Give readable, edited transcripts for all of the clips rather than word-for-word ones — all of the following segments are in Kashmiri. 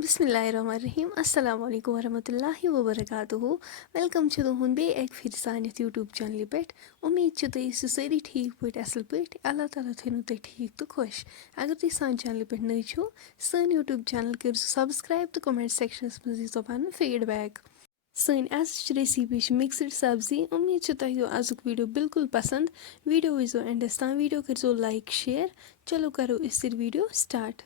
बिस्मिल्लाहिर्रहमानिर्रहीम अस्सलाम वालेकुम वरहमतुल्लाहि वबरकातुहू वेलकम छ तुहुंद बे एक फिर सानियत यूट्यूब चैनल पे उम्मीद छ तुम ٲسِو سٲری ٹھیٖک پٲٹھۍ اصل پٲٹھۍ اللہ تعالیٰ تھٲینو تُہۍ ٹھیٖک تہٕ خۄش اگر تُہۍ سانہِ چینلہِ پٮ۪ٹھ نٔے چھِو سٲنۍ یوٗٹیوٗب چینل کٔرِو سبسکرایب تہٕ کمنٹ سیکشنس منٛز ییٖزیو پنُن فیٖڈبیک سٲنۍ أزِچ ریسِپی چھِ مِکسٕڈ سبزی اُمید چھِ تۄہہِ یِیو أزیُک ویٖڈیو بالکل پسنٛد ویٖڈیو وٕچھزیو اینڈس تام ویٖڈیو کٔرۍزیو لایک شیر چلو کرو أسۍ یہِ ویٖڈیو سٹارٹ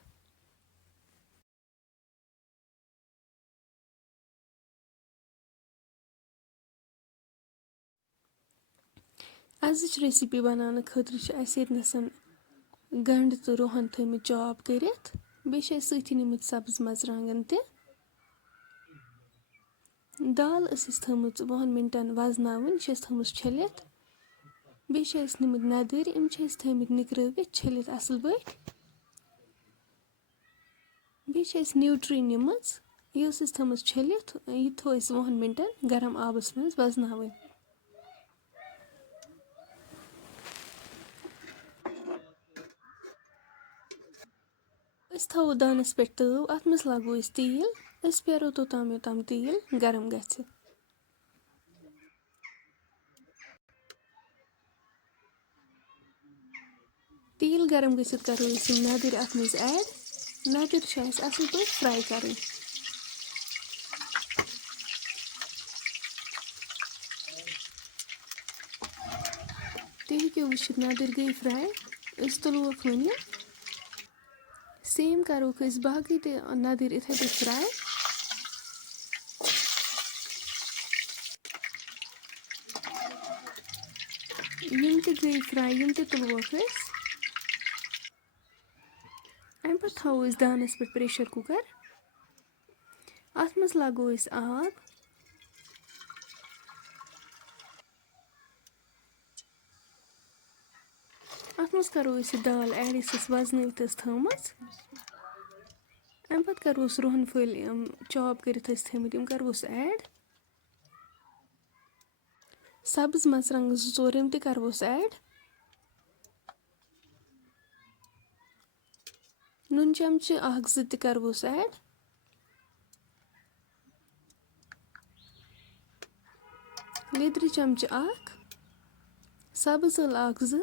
أزِچ ریسِپی بناونہٕ خٲطرٕ چھِ اَسہِ ییٚتنَس گنٛڈٕ تہٕ رُہن تھٲومٕتۍ چاپ کٔرِتھ بیٚیہِ چھِ اَسہِ سۭتی نِمٕتۍ سبٕز مرژٕوانٛگن تہِ دال ٲس اَسہِ تھٲومٕژ 20 مِنٹن وزناوٕنۍ یہِ چھِ اَسہِ تھٲومٕژ چھٔلِتھ بیٚیہِ چھِ اَسہِ نِمٕتۍ نَدٕرۍ یِم چھِ اَسہِ تھٲومٕتۍ نِکرٲوِتھ چھٔلِتھ اصل پٲٹھۍ بیٚیہِ چھِ اَسہِ نیوٗٹری نِمٕژ یہِ ٲس اَسہِ تھٲومٕژ چھٔلِتھ یہِ تھوٚو اَسہِ 20 مِنٹن گرم آبس منٛز وزناوٕنۍ أسۍ تھاوو دانس پٮ۪ٹھ تٲو اتھ منٛز لاگو أسۍ تیٖل أسۍ پیارو توٚتام یوٚتام تیٖل گرم گژھِ تیٖل گرم گٔژھِتھ کرو أسۍ یِم نَدٕرۍ اتھ منٛز ایڈ نَدٕرۍ چھِ اَسہِ اصل پٲٹھۍ فراے کرٕنۍ تُہۍ ہیٚکِو وٕچھِتھ نَدٕرۍ گٔے فراے أسۍ تُلووکھ وۄنۍ یہِ سیم کروکھ أسۍ باقٕے تہِ نَدٕرۍ یِتھے پٲٹھۍ فراے یِم تہِ گٔے فراے یِم تہِ تُلووکھ أسۍ امہِ پتہٕ تھاوو أسۍ دانس پٮ۪ٹھ پریشر کُکر اتھ منٛز لاگو أسۍ آب اتھ منٛز کرو أسۍ یہِ دال ایڈ یُس أسۍ وزنٲوِتھ ٲس تھٲومٕژ امہِ پتہٕ کروس رُہن پھٔلۍ یِم چاپ کٔرِتھ ٲسۍ تھٲمٕتۍ یِم کروس ایڈ سبٕز مرژٕوانٛگن 2-4 یِم تہِ کروس ایڈ نُن چمچہٕ 1-2 تہِ کروس ایڈ لیدرِ چمچہٕ 1 سبٕز ٲلہٕ 1-2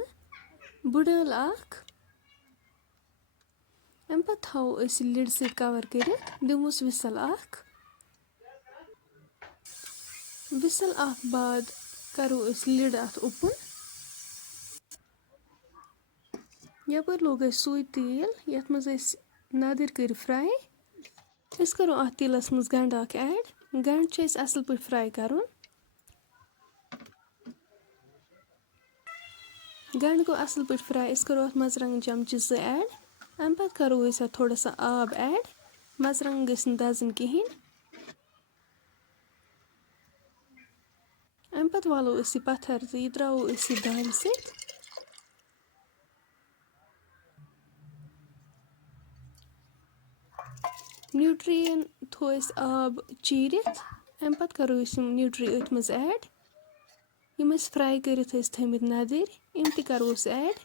بٕڈ ٲلہٕ 1 امہِ پتہٕ تھاوو أسۍ یہِ لِڈ سۭتۍ کور کٔرِتھ دِموس وِسل 1 وِسل اکھ بعد کرو أسۍ لِڈ اتھ اوپن یپٲرۍ لوگ اسہِ سُے تیٖل یتھ منٛز أسۍ نَدٕرۍ کٔرۍ فراے أسۍ کرو اتھ تیٖلس منٛز گنٛڈٕ اکھ ایڈ گنٛڈٕ چھُ اسہِ اصل پٲٹھۍ فراے کرُن گنٛڈٕ گوٚو اصل پٲٹھۍ فراے أسۍ کرو اتھ مرژٕوانٛگن چمچہٕ 2 ایڈ امہِ پتہٕ کرو أسۍ اتھ تھوڑا سا آب ایڈ مرژٕوانٛگن گٔژھۍ نہٕ دزٕنۍ کہیٖنۍ امہِ پتہٕ والو أسۍ یہِ پتھر تہٕ یہِ تراوو أسۍ یہِ دالہِ سۭتۍ نیوٗٹرین تھوٚو اسہِ آب چیٖرِتھ امہِ پتہٕ کرو أسۍ یِم نیوٗٹری أتھۍ منٛز ایڈ یِم أسۍ فراے کٔرِتھ ٲسۍ تھٲمٕتۍ نَدٕرۍ یِم تہِ کروس ایڈ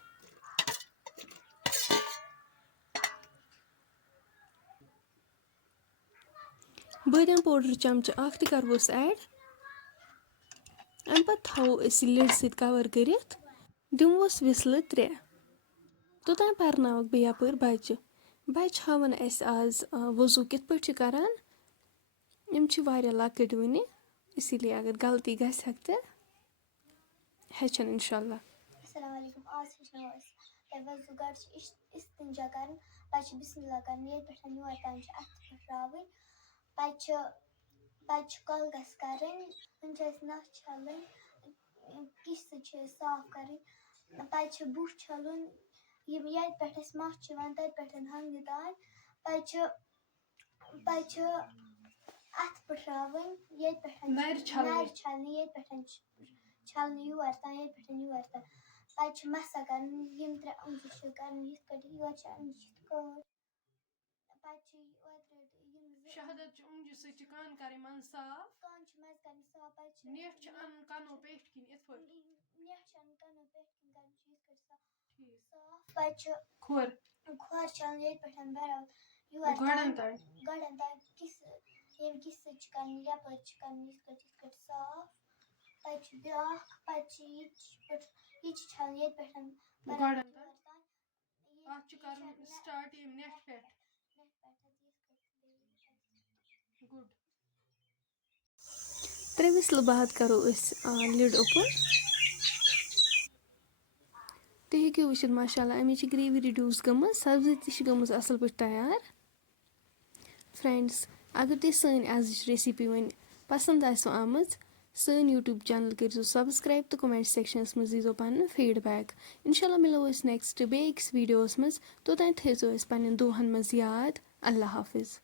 بٲدیان پوڈر چمچہٕ 1 تہِ کروس ایڈ امہِ پتہٕ تھاوو أسۍ یہِ لِڈ سۭتۍ کور کٔرِتھ دِموس وِسلہٕ 3 توٚتام پرناوکھ بہٕ یپٲرۍ بچہِ ہاوان اسہِ آز وضوٗ کِتھ پٲٹھۍ چھِ کران یِم چھِ واریاہ لۄکٕٹۍ وُنہِ اسی لیے اگر غلطی گژھٮ۪کھ تہٕ ہیٚچھن انشاءاللہ السلام علیکم آز ہیٚچھناوو أسۍ تۄہہِ وضوٗ گۄڈٕ چھِ استنجا کرُن پتہٕ چھِ بسم اللہ کرُن ییٚتہِ پٮ۪ٹھ یور تام چھِ اَتھٕ پھٕٹراوٕنۍ پتہٕ چھِ کۄلگس کرٕنۍ وۄنۍ چھِ اَسہِ نَس چھلٕنۍ کِس سۭتۍ چھِ أسۍ صاف کرٕنۍ پتہٕ چھِ بُتھ چھلُن یِم ییٚتہِ پٮ۪ٹھ اَسہِ مَس چھِ یِوان تَتہِ پٮ۪ٹھ ہنٛگہٕ تام پتہٕ چھِ اَتھٕ پھٕٹراوٕنۍ ییٚتہِ پٮ۪ٹھ نَرِ چھلنہِ ییٚتہِ پٮ۪ٹھ چھلنہِ یور تام ییٚتہِ پٮ۪ٹھ یور تام پتہٕ چھِ مسا کرٕنۍ یِم 3 اونٛگجہِ چھِ کرٕنۍ یِتھ کٲٹھۍ یور چھِ اَنٕنۍ یِتھ کٲٹھۍ پتہٕ چھِ اوترٕ یِم شہادت چہِ اونٛگجہِ سۭتۍ چھِ کان کرٕنۍ منٛزٕ صاف کان چھِ منٛزٕ کرٕنۍ صاف پتہٕ چھِ نیٚٹ چھِ اَنُن کَنو پیٚٹھۍ کِنۍ یِتھ پٲٹھۍ نیٚٹ چھِ اَنٕنۍ کَنو پیٚٹھۍ کِنۍ کرٕنۍ چھِ یِتھ کٲٹھۍ صاف پتہٕ چھِ کھۄر چھِ اَنُن ییٚتہِ پٮ۪ٹھ برابر یور گۄڈَن تام ییٚمہِ کِس سۭتۍ چھِ کَرٕنۍ یَپٲرۍ چھِ کَرٕنۍ یِتھ کٲٹھۍ صاف پَتہٕ چھِ بیٛاکھ پَتہٕ چھِ یہِ چھِ چھَلٕنۍ ییٚتہِ پٮ۪ٹھ گۄڈَن اَتھ چھُ کَرُن سٹارٹ ییٚمہِ نٮ۪ٹ پٮ۪ٹھ گُڈ 3 وِسلہٕ بعد کَرو أسۍ لِڈ اوپُن تُہۍ ہیٚکِو وٕچھِتھ ماشاء اللہ اَمِچ چھِ گرٛیوی رِڈیوٗس گٔمٕژ سبزی تہِ چھِ گٔمٕژ اَصٕل پٲٹھۍ تیار فرٛٮ۪نٛڈٕس اگر تُہۍ سٲنۍ آزٕچ ریسِپی وۄنۍ پَسنٛد آسِوٕ آمٕژ سٲنۍ یوٗٹیوٗب چَنَل کٔرۍزیو سَبسکرایب تہٕ کومٮ۪نٛٹ سٮ۪کشَنَس منٛز دیٖزیو پَنُن فیٖڈبیک اِنشاء اللہ مِلو أسۍ نٮ۪کسٹ بیٚیہِ أکِس ویٖڈیوَس منٛز توٚتام تھٲیزیو أسۍ پنٛنٮ۪ن دُعاہَن منٛز یاد اللہ حافِظ